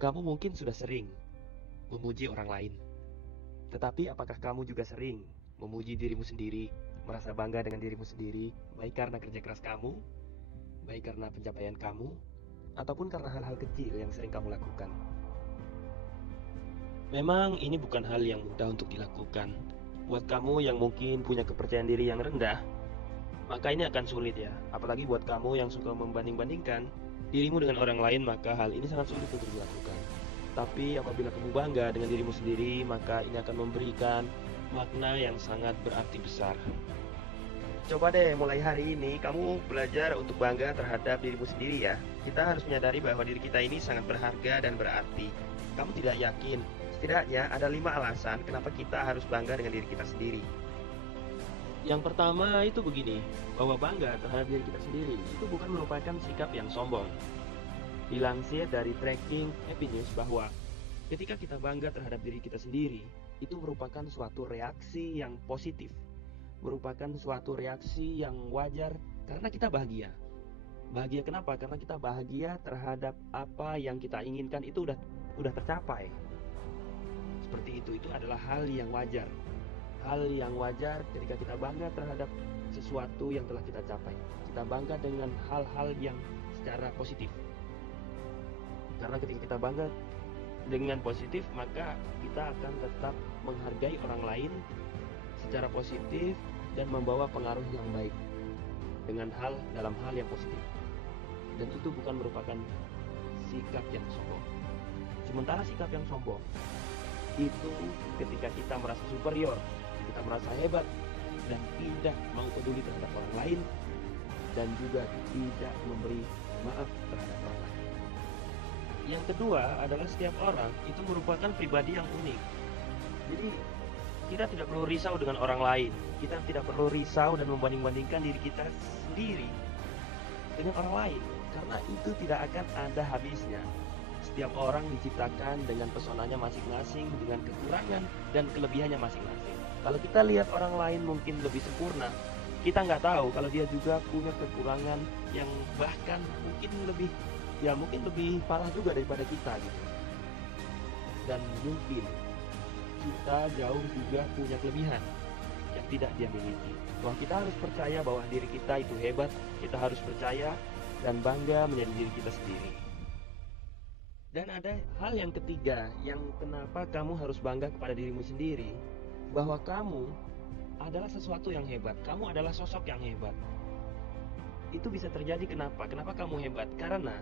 Kamu mungkin sudah sering memuji orang lain, tetapi apakah kamu juga sering memuji dirimu sendiri, merasa bangga dengan dirimu sendiri, baik karena kerja keras kamu, baik karena pencapaian kamu, ataupun karena hal-hal kecil yang sering kamu lakukan? Memang ini bukan hal yang mudah untuk dilakukan. Buat kamu yang mungkin punya kepercayaan diri yang rendah, maka ini akan sulit ya. Apalagi buat kamu yang suka membanding-bandingkan dirimu dengan orang lain, maka hal ini sangat sulit untuk dilakukan. Tapi apabila kamu bangga dengan dirimu sendiri, maka ini akan memberikan makna yang sangat berarti besar. Coba deh mulai hari ini kamu belajar untuk bangga terhadap dirimu sendiri ya. Kita harus menyadari bahwa diri kita ini sangat berharga dan berarti. Kamu tidak yakin? Setidaknya ada 5 alasan kenapa kita harus bangga dengan diri kita sendiri. Yang pertama itu begini, bahwa bangga terhadap diri kita sendiri itu bukan merupakan sikap yang sombong. Dilansir dari tracking happiness bahwa ketika kita bangga terhadap diri kita sendiri, itu merupakan suatu reaksi yang positif, merupakan suatu reaksi yang wajar karena kita bahagia. Bahagia kenapa? Karena kita bahagia terhadap apa yang kita inginkan itu udah tercapai. Seperti itu adalah hal yang wajar. Hal yang wajar ketika kita bangga terhadap sesuatu yang telah kita capai. Kita bangga dengan hal-hal yang secara positif. Karena ketika kita bangga dengan positif, maka kita akan tetap menghargai orang lain secara positif dan membawa pengaruh yang baik dalam hal yang positif. Dan itu bukan merupakan sikap yang sombong. Sementara sikap yang sombong itu ketika kita merasa superior, kita merasa hebat dan tidak mau peduli terhadap orang lain dan juga tidak memberi maaf terhadap orang lain. Yang kedua adalah setiap orang itu merupakan pribadi yang unik. Jadi kita tidak perlu risau dengan orang lain. Kita tidak perlu risau dan membanding-bandingkan diri kita sendiri dengan orang lain, karena itu tidak akan ada habisnya. Setiap orang diciptakan dengan pesonanya masing-masing, dengan kekurangan dan kelebihannya masing-masing. Kalau kita lihat orang lain mungkin lebih sempurna, kita nggak tahu kalau dia juga punya kekurangan yang bahkan mungkin lebih parah juga daripada kita gitu. Dan mungkin kita jauh juga punya kelebihan yang tidak dia miliki. Wah, kita harus percaya bahwa diri kita itu hebat. Kita harus percaya dan bangga menjadi diri kita sendiri. Dan ada hal yang ketiga yang kenapa kamu harus bangga kepada dirimu sendiri, bahwa kamu adalah sesuatu yang hebat. Kamu adalah sosok yang hebat. Itu bisa terjadi kenapa? Kenapa kamu hebat? Karena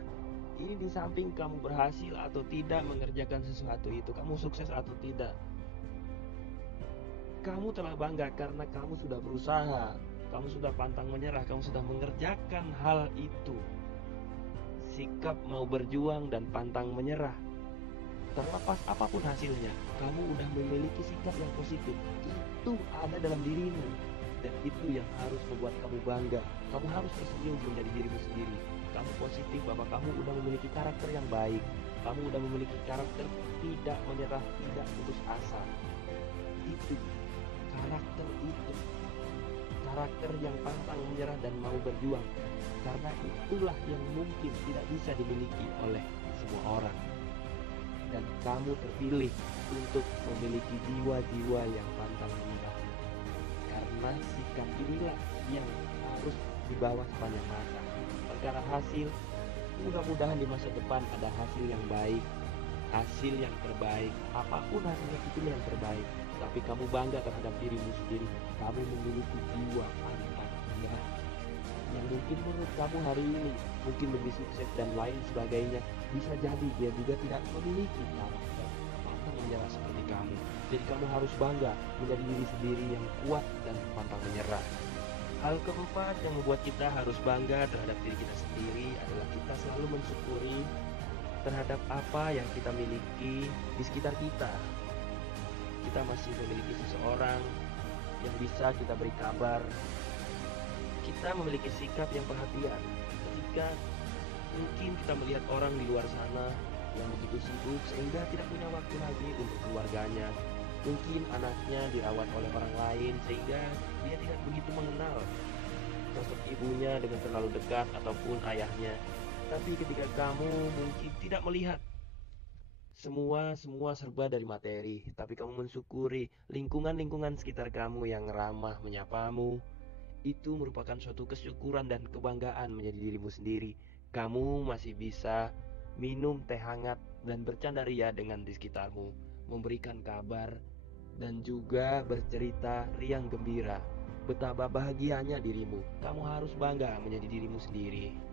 ini di samping kamu berhasil atau tidak mengerjakan sesuatu itu, kamu sukses atau tidak, kamu telah bangga karena kamu sudah berusaha, kamu sudah pantang menyerah, kamu sudah mengerjakan hal itu. Sikap mau berjuang dan pantang menyerah, terlepas apapun hasilnya, kamu udah memiliki sikap yang positif. Itu ada dalam dirimu, dan itu yang harus membuat kamu bangga. Kamu harus tersenyum menjadi dirimu sendiri. Kamu positif bahwa kamu udah memiliki karakter yang baik. Kamu udah memiliki karakter tidak menyerah, tidak putus asa. Itu karakter yang pantang menyerah dan mau berjuang. Karena itulah yang mungkin tidak bisa dimiliki oleh semua orang. Dan kamu terpilih untuk memiliki jiwa-jiwa yang pantang menyerah. Karena sikap inilah yang harus dibawa sepanjang masa. Perkara hasil, mudah-mudahan di masa depan ada hasil yang baik, hasil yang terbaik. Apapun hasilnya, itulah yang terbaik. Tapi kamu bangga terhadap dirimu sendiri. Kamu memiliki jiwa pantang menyerah yang mungkin menurut kamu hari ini mungkin lebih sukses dan lain sebagainya. Bisa jadi dia juga tidak memiliki karakter pantang menyerah seperti kamu. Jadi kamu harus bangga menjadi diri sendiri yang kuat dan pantang menyerah. Hal keempat yang membuat kita harus bangga terhadap diri kita sendiri adalah kita selalu mensyukuri terhadap apa yang kita miliki di sekitar kita. Kita masih memiliki seseorang yang bisa kita beri kabar. Kita memiliki sikap yang perhatian ketika mungkin kita melihat orang di luar sana yang begitu sibuk sehingga tidak punya waktu lagi untuk keluarganya. Mungkin anaknya dirawat oleh orang lain sehingga dia tidak begitu mengenal sosok ibunya dengan terlalu dekat ataupun ayahnya. Tapi ketika kamu mungkin tidak melihat Semua serba dari materi, tapi kamu mensyukuri lingkungan-lingkungan sekitar kamu yang ramah menyapamu. Itu merupakan suatu kesyukuran dan kebanggaan menjadi dirimu sendiri. Kamu masih bisa minum teh hangat dan bercanda ria dengan di sekitarmu, memberikan kabar dan juga bercerita riang gembira. Betapa bahagianya dirimu. Kamu harus bangga menjadi dirimu sendiri.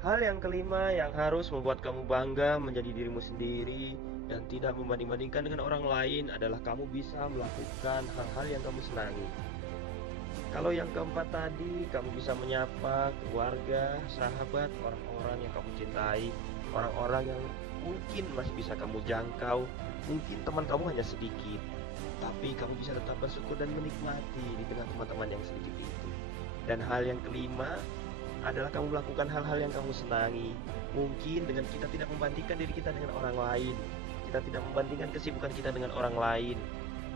Hal yang kelima yang harus membuat kamu bangga menjadi dirimu sendiri dan tidak membanding-bandingkan dengan orang lain adalah kamu bisa melakukan hal-hal yang kamu senangi. Kalau yang keempat tadi, kamu bisa menyapa keluarga, sahabat, orang-orang yang kamu cintai, orang-orang yang mungkin masih bisa kamu jangkau, mungkin teman kamu hanya sedikit, tapi kamu bisa tetap bersyukur dan menikmati di tengah teman-teman yang sedikit itu. Dan hal yang kelima adalah kamu melakukan hal-hal yang kamu senangi. Mungkin dengan kita tidak membandingkan diri kita dengan orang lain, kita tidak membandingkan kesibukan kita dengan orang lain.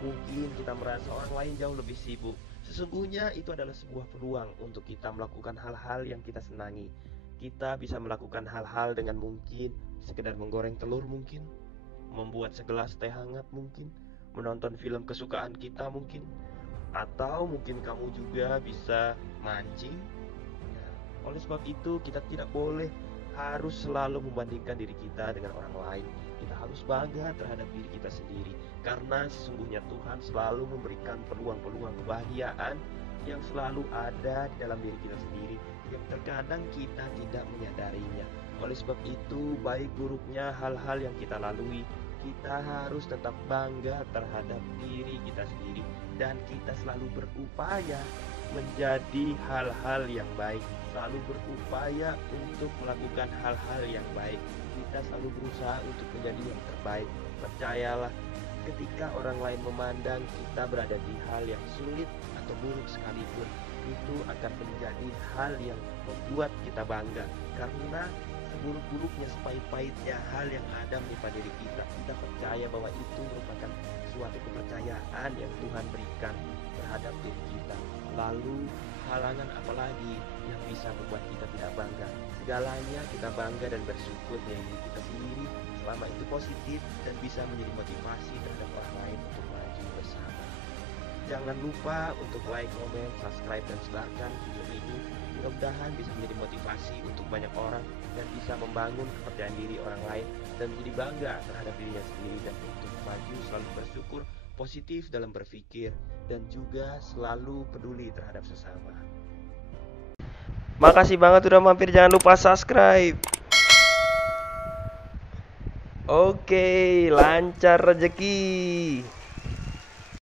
Mungkin kita merasa orang lain jauh lebih sibuk. Sesungguhnya itu adalah sebuah peluang untuk kita melakukan hal-hal yang kita senangi. Kita bisa melakukan hal-hal dengan mungkin sekedar menggoreng telur, mungkin membuat segelas teh hangat, mungkin menonton film kesukaan kita, mungkin, atau mungkin kamu juga bisa mancing. Oleh sebab itu, kita tidak boleh harus selalu membandingkan diri kita dengan orang lain. Kita harus bangga terhadap diri kita sendiri, karena sesungguhnya Tuhan selalu memberikan peluang-peluang kebahagiaan yang selalu ada di dalam diri kita sendiri, yang terkadang kita tidak menyadarinya. Oleh sebab itu, baik buruknya hal-hal yang kita lalui, kita harus tetap bangga terhadap diri kita sendiri, dan kita selalu berupaya menjadi hal-hal yang baik, selalu berupaya untuk melakukan hal-hal yang baik. Kita selalu berusaha untuk menjadi yang terbaik. Percayalah, ketika orang lain memandang kita berada di hal yang sulit atau buruk sekalipun, itu akan menjadi hal yang membuat kita bangga, karena seburuk-buruknya, sepahit-pahitnya hal yang ada menimpa diri kita, kita percaya bahwa itu merupakan suatu kepercayaan yang Tuhan berikan terhadap diri kita. Lalu halangan apalagi yang bisa membuat kita tidak bangga? Segalanya kita bangga dan bersyukur dari diri kita sendiri, selama itu positif dan bisa menjadi motivasi terhadap orang lain untuk maju bersama. Jangan lupa untuk like, comment, subscribe, dan sebarkan video ini. Mudah-mudahan bisa menjadi motivasi untuk banyak orang dan bisa membangun kepercayaan diri orang lain dan menjadi bangga terhadap dirinya sendiri, dan untuk maju selalu bersyukur, positif dalam berpikir, dan juga selalu peduli terhadap sesama. Makasih banget udah mampir, jangan lupa subscribe. Oke, lancar rezeki.